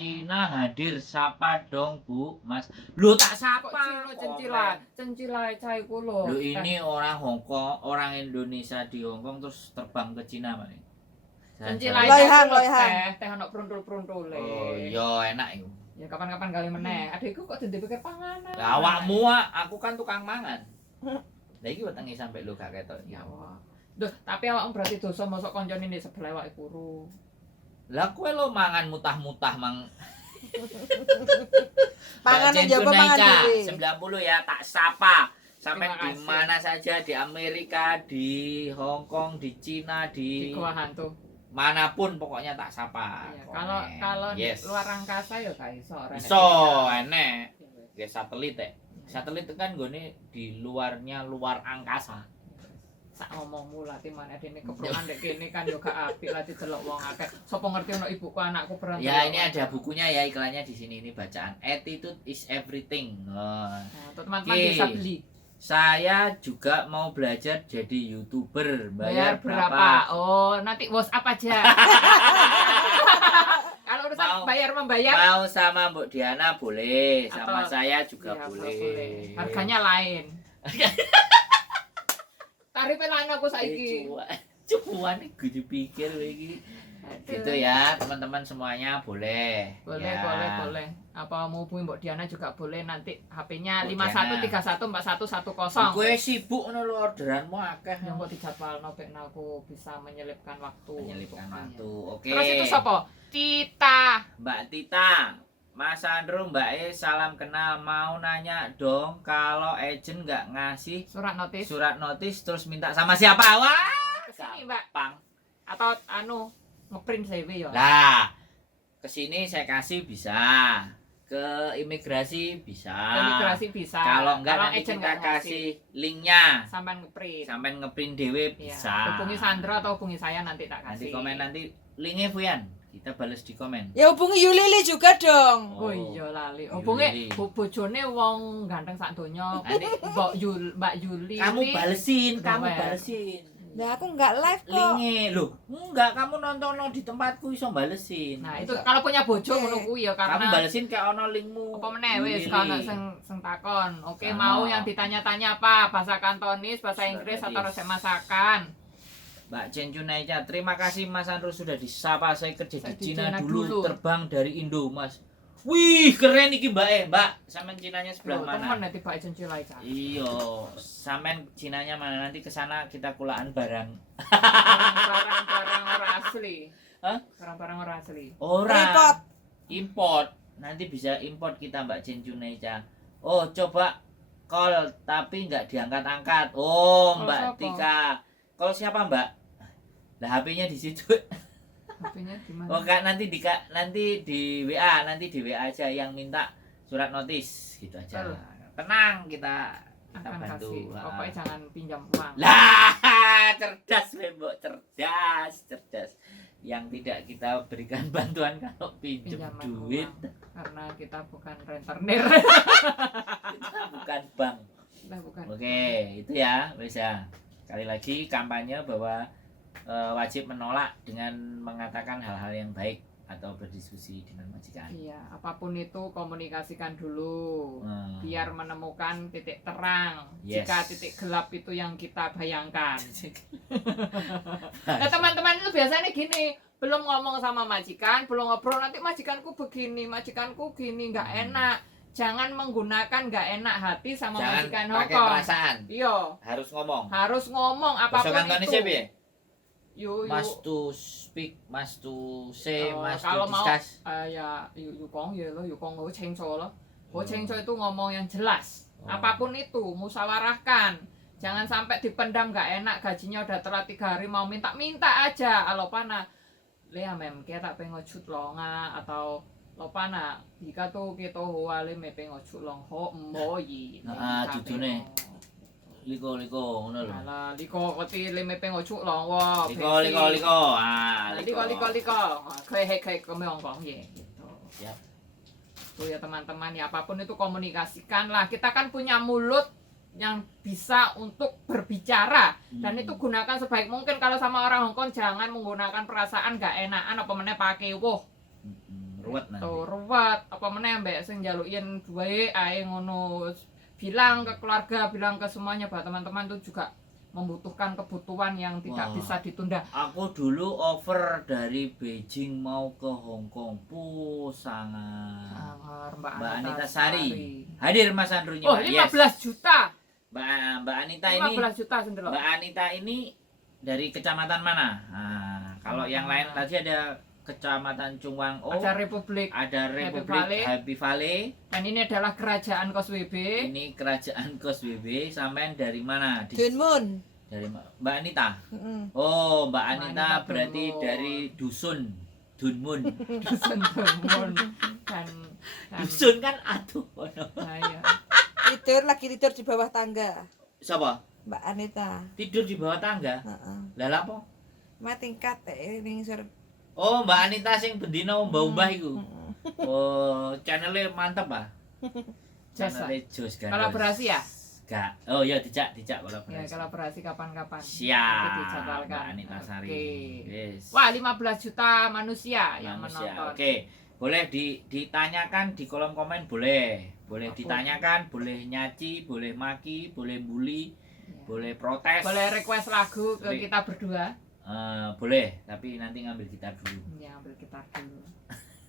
Cina hadir, sapa dong Bu, Mas. Lu tak Kok sapa. Cina cencilai cai kulo. Lu ini orang Hongkong, orang Indonesia di Hongkong terus terbang ke Cina Pak. Cencilai teh ono pruntul-pruntule. Oh, iya enak itu. Ya kapan-kapan kali meneh. Adikku kok dadi pikir panganan. Lah awakmu aku kan tukang mangan. Lah iki wetenge sampe lu gak ketok. Ya Allah. Duh, tapi awakmu berarti dosa mosok koncone ning sebelah awake kuru. Lah kowe lo mangan mutah-mutah mang. Pangan aja apa mangan dhewe. 90 ya tak sapa. Sampai Terima di kasih. mana saja di Amerika, di Hong Kong, di Cina, Di di gua hantu. manapun pokoknya tak sapa. Iya, Komen. kalau di yes. luar angkasa ya gak iso. Iso enek. Ya satelit ya. Satelit itu kan gone di luarnya luar angkasa. Sak ngomongmu lah timane dene kebrokan ndek kene kan yo gak apik lah didelok wong akeh. Sopo ngerti ono ibuku anakku berantem. Ya ini ada bukunya ya iklannya di sini ini bacaan. Attitude is everything. Oh. Nah, tuh teman-teman Oke. bisa beli. Saya juga mau belajar jadi YouTuber. Bayar berapa? Oh, nanti WhatsApp aja. Kalau urusan Mau- bayar membayar Mau sama Mbok Diana boleh, sama Atau- saya juga ya, boleh. Harganya lain. Tarifnya lain aku saiki. Cukuan nih gue dipikir lagi. Gitu ya teman-teman semuanya boleh. Boleh, Ya. boleh. Apa mau hubungi Mbok Diana juga boleh nanti HP-nya Mbok 51314110. Gue sibuk ngono lho orderanmu akeh. Yang kok dijadwalno ben aku bisa menyelipkan waktu. Menyelipkan untuk waktu. tanya. Oke. Terus itu siapa? Tita. Mbak Tita, Mas Andrew, Mbak salam kenal. Mau nanya dong kalau agent nggak ngasih Surat notis. surat notis terus minta sama siapa? Wah, Kesini, Mbak. gampang. Atau ngeprint CV ya. Lah, kesini saya kasih bisa, ke imigrasi bisa. Imigrasi bisa. Kalau enggak nanti agent kita nggak ngasih, kasih linknya, sampai ngeprint. sampai ngeprint dewe Iya. bisa. Hubungi Sandra atau hubungi saya nanti tak Nanti kasih. komen nanti linknya Fuyan, kita balas di komen. Ya hubungi Yulili juga dong. Oh iya lali. Hubungi bojone wong ganteng sak donya. Nanti Mbak Yuli. kamu ini balesin, udah kamu web. balesin. Nah, aku nggak live kok. Linknya, loh, enggak kamu nonton di tempatku iso balesin. Nah, itu kalau punya bojo ngono kuwi ya kamu karena balesin kayak ono linkmu. apa meneh wis Yuli. kalau sing takon. Oke, Sama. mau yang ditanya-tanya apa? Bahasa Kantonis, bahasa Inggris atau resep masakan? Mbak Cencunaija, terima kasih Mas Andrew sudah disapa. Saya kerja Saya di di Cina Cina dulu, dulu. terbang dari Indo, Mas. Wih, keren iki Mbak Mbak, sampean Cinanya sebelah Loh, mana? temen nanti Pak Ejen Cilai Cak. Iyo, sampean Cinanya mana nanti ke sana kita kulaan barang. Barang-barang orang asli. Hah? Barang-barang orang asli. Ora. Repot. Import. Nanti bisa import kita Mbak Cencunaija. Oh, coba call tapi nggak diangkat-angkat. Oh, Call Mbak siapa? Tika. Call siapa, Mbak? Lah HP-nya di situ. HP-nya gimana? Oh kak nanti di WA aja yang minta surat notis gitu aja. Betul. Tenang kita Akan bantu. kasih. Ah. Pokoknya jangan pinjam uang. Lah cerdas Mbok, cerdas. Yang tidak kita berikan bantuan kalau pinjam Pinjaman duit uang. Karena kita bukan rentenir. kita bukan bank. Kita bukan. Oke, itu ya bisa. Sekali lagi kampanye bahwa wajib menolak dengan mengatakan hal-hal yang baik atau berdiskusi dengan majikan. Iya, apapun itu komunikasikan dulu. Hmm. Biar menemukan titik terang. Yes. Jika titik gelap itu yang kita bayangkan. Nah, teman-teman itu biasanya gini, belum ngomong sama majikan, belum ngobrol nanti majikanku begini, majikanku gini, nggak enak. Jangan menggunakan nggak enak hati sama Jangan majikan pakai Hongkong. perasaan, Iya, harus ngomong. harus ngomong apapun Bahasa Kantonis itu. siapa ya? Yuk, Must to speak, must to say, Oh, must to kalau mau discuss. ya yuk講嘢咯，yuk講好清楚咯。Oh. Hou Chengco itu ngomong yang jelas. Oh. Apapun itu, musyawarahkan. Jangan sampai dipendam nggak enak, gajinya udah telat 3 hari mau minta aja. Alo pana, Lea mem kita tak pengen cut longa atau lo pana, jika tuh kita huale me pengen cut long ho moyi. Judulnya. Liko ngono lho. Alah, liko koti le me pengen cut long wo. Liko. Ah, Liko. Kayak ngomong ya gitu. Siap. Tuh ya teman-teman ya apapun itu komunikasikanlah. Kita kan punya mulut yang bisa untuk berbicara dan itu gunakan sebaik mungkin. Kalau sama orang Hongkong jangan menggunakan perasaan gak enakan apa meneh pakai woh. Ruwet nanti. Tuh meneh mbek sing njaluk yen duwe ae ngono. Bilang ke keluarga, bilang ke semuanya bahwa teman-teman itu juga membutuhkan kebutuhan yang tidak Wah. bisa ditunda. Aku dulu over dari Beijing mau ke Hong Kong. Sangat. Sangar Mbak Mbak Anita Anita Sari. Sari. Hadir Mas Andrunya. Oh, Mbak. 15 juta. Mbak Anita ini 15 juta sendelok. Mbak Anita ini dari kecamatan mana? Nah, kalau yang lain Mana? tadi ada kecamatan Cungwang O, Ada Republik ada Happy Republik Valley. Happy Valley. Dan ini adalah kerajaan Kos WB. Ini kerajaan Kos WB. Sampean dari mana? Dunmun. Dari Mbak Anita. Heeh. Oh, Mbak Mbak Anita Anita berarti Dunmun. dari dusun Dunmun. Dusun Dunmun dan Dusun kan aduh. Nah, iya. Lagi tidur di bawah tangga. Siapa? Mbak Anita. Tidur di bawah tangga. Heeh. Lah apa? Ma tingkat ning sur. Oh, Mbak Anita sing bendino umbah-umbah iku. Heeh. Oh, channelnya mantep ah. Jos, Channelnya jos kan. Kolaborasi ya? Gak. Oh iya dijak Ya, kolaborasi. kolaborasi kapan-kapan. Siap. Nanti dijadwalkan. Mbak Anita Sari. Oke. Yes. Wah, 15 juta manusia yang Manusia. menonton. Oke. Boleh ditanyakan di kolom komen boleh. Boleh Apa? ditanyakan, boleh nyaci, boleh maki, boleh bully, Ya. boleh protes. Boleh request lagu ke Boleh. kita berdua. Boleh, tapi nanti ngambil gitar dulu. Ya, ambil gitar dulu.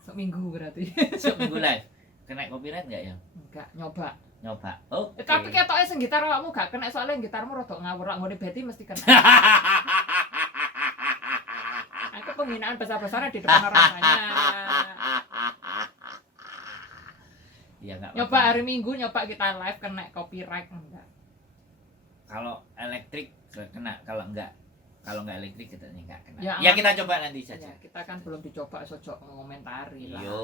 Seminggu berarti. Seminggu live. Kena copyright nggak ya? Enggak, nyoba. Nyoba. Oke. Tapi ketoknya sing gitar awakmu gak kena soalnya gitarmu rada ngawur lak nggone Betty mesti kena. Aku penghinaan besar-besaran di depan orang banyak. Ya nggak Nyoba apa-apa. hari Minggu nyoba kita live kena copyright enggak. Kalau elektrik kena, kalau nggak elektrik kita nggak kena. Ya, Ya, kita coba nanti saja. Ya, kita kan belum dicoba sojok mengomentari lah. Yo,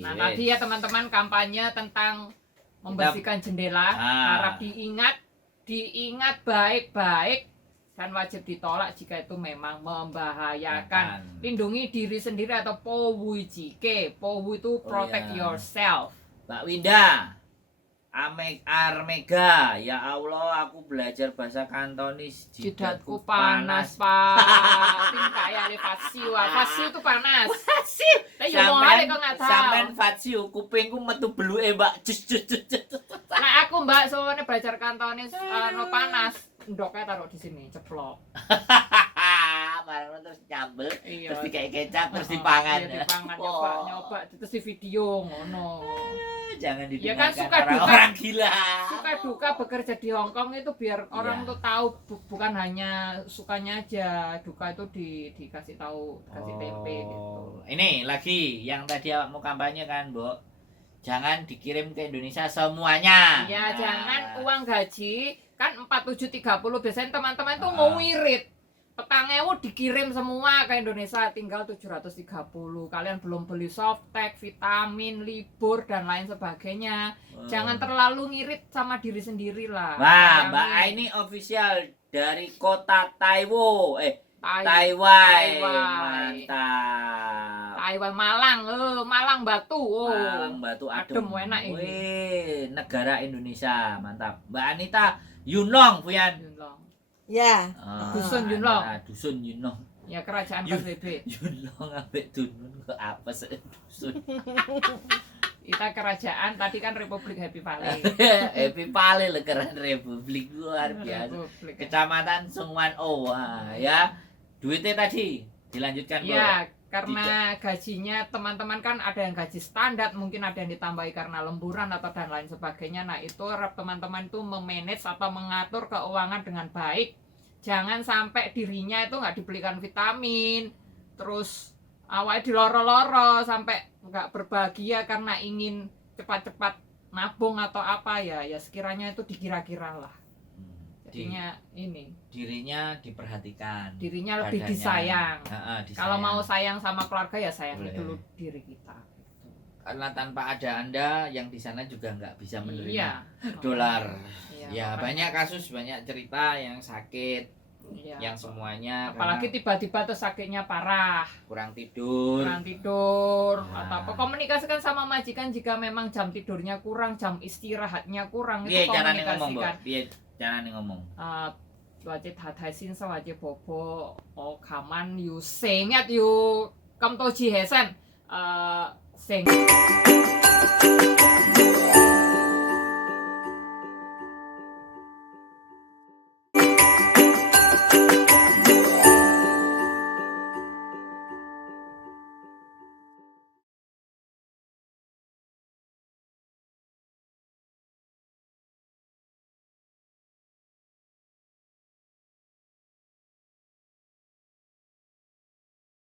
Nah, tadi ya teman-teman kampanye tentang membersihkan jendela, harap diingat baik-baik dan wajib ditolak jika itu memang membahayakan. Lindungi diri sendiri atau powu jike. Powu itu protect ya. yourself. Mbak Winda, Armega, ya Allah, aku belajar bahasa Kantonis. Jidatku panas, Pak. Tim kayak le fasiu. Fasiu itu panas. Fasiu. Tapi yo mau hale kok enggak tahu. Sampean Fasiu, kupingku metu beluke, Mbak. Jus. Nah, aku Mbak soalnya belajar Kantonis no panas. Ndoknya taruh di sini, ceplok. Barang terus nyambel, Iya. terus dikasih kecap, terus dipangan. Iya, dipangan Wah. nyoba terus di video ngono. Jangan Ya kan, didengarkan suka duka. orang-orang gila. Suka duka bekerja di Hong Kong itu biar orang Iya. tuh tahu bukan hanya sukanya aja, duka itu dikasih tahu, dikasih tempe gitu. Ini lagi yang tadi awakmu kampanye kan, Bu. Jangan dikirim ke Indonesia semuanya. Ya, Nah. jangan uang gaji kan 4730 biasanya teman-teman tuh Ah. mau wirid. Petang 1000 dikirim semua ke Indonesia, tinggal 730. Kalian belum beli softtek, vitamin, libur dan lain sebagainya. Jangan terlalu ngirit sama diri sendiri lah. Wah, Sayangi. Mbak A ini official dari kota Taiwo. Taiwan. Taiwan. Mantap. Taiwan Malang, Malang Batu. Oh. Malang Batu adem. Adem, enak ini. Wih, negara Indonesia, mantap. Mbak Anita Yunlong, Puyan. Yunlong. Ya. Dusun Yunlong. Dusun Yunlong. Ya kerajaan Yun- KSBB. Yunlong ambek Dunun kok apa sih dusun? Kita kerajaan tadi kan Republik Happy Valley. Happy Valley le keren Republik luar biasa. Republik. Kecamatan Sungwan O. Wah, ya. Duitnya tadi dilanjutkan, Bu. Ya, karena gajinya teman-teman kan ada yang gaji standar, mungkin ada yang ditambahi karena lemburan atau dan lain sebagainya. Nah, itu harap teman-teman itu memanage atau mengatur keuangan dengan baik. Jangan sampai dirinya itu nggak dibelikan vitamin, terus awalnya diloro-loro sampai nggak berbahagia karena ingin cepat-cepat nabung atau apa ya sekiranya itu dikira-kira lah. Jadinya ini Dirinya diperhatikan. dirinya lebih Badannya. disayang. Disayang. Kalau mau sayang sama keluarga ya sayangi Boleh. dulu diri kita. Karena tanpa ada Anda yang di sana juga nggak bisa menerima Iya. dolar. Iya, Ya, makanya. banyak kasus, banyak cerita yang sakit, Iya. yang semuanya Apalagi karena tiba-tiba tuh sakitnya parah, kurang tidur. kurang tidur, Nah. atau apa. Komunikasikan sama majikan jika memang jam tidurnya kurang, jam istirahatnya kurang, Piye itu carane ngomong, Bu? komunikasikan. Piye carane ngomong? 或者太太先生或者婆婆，我琴晚要成日要咁多次起身， sing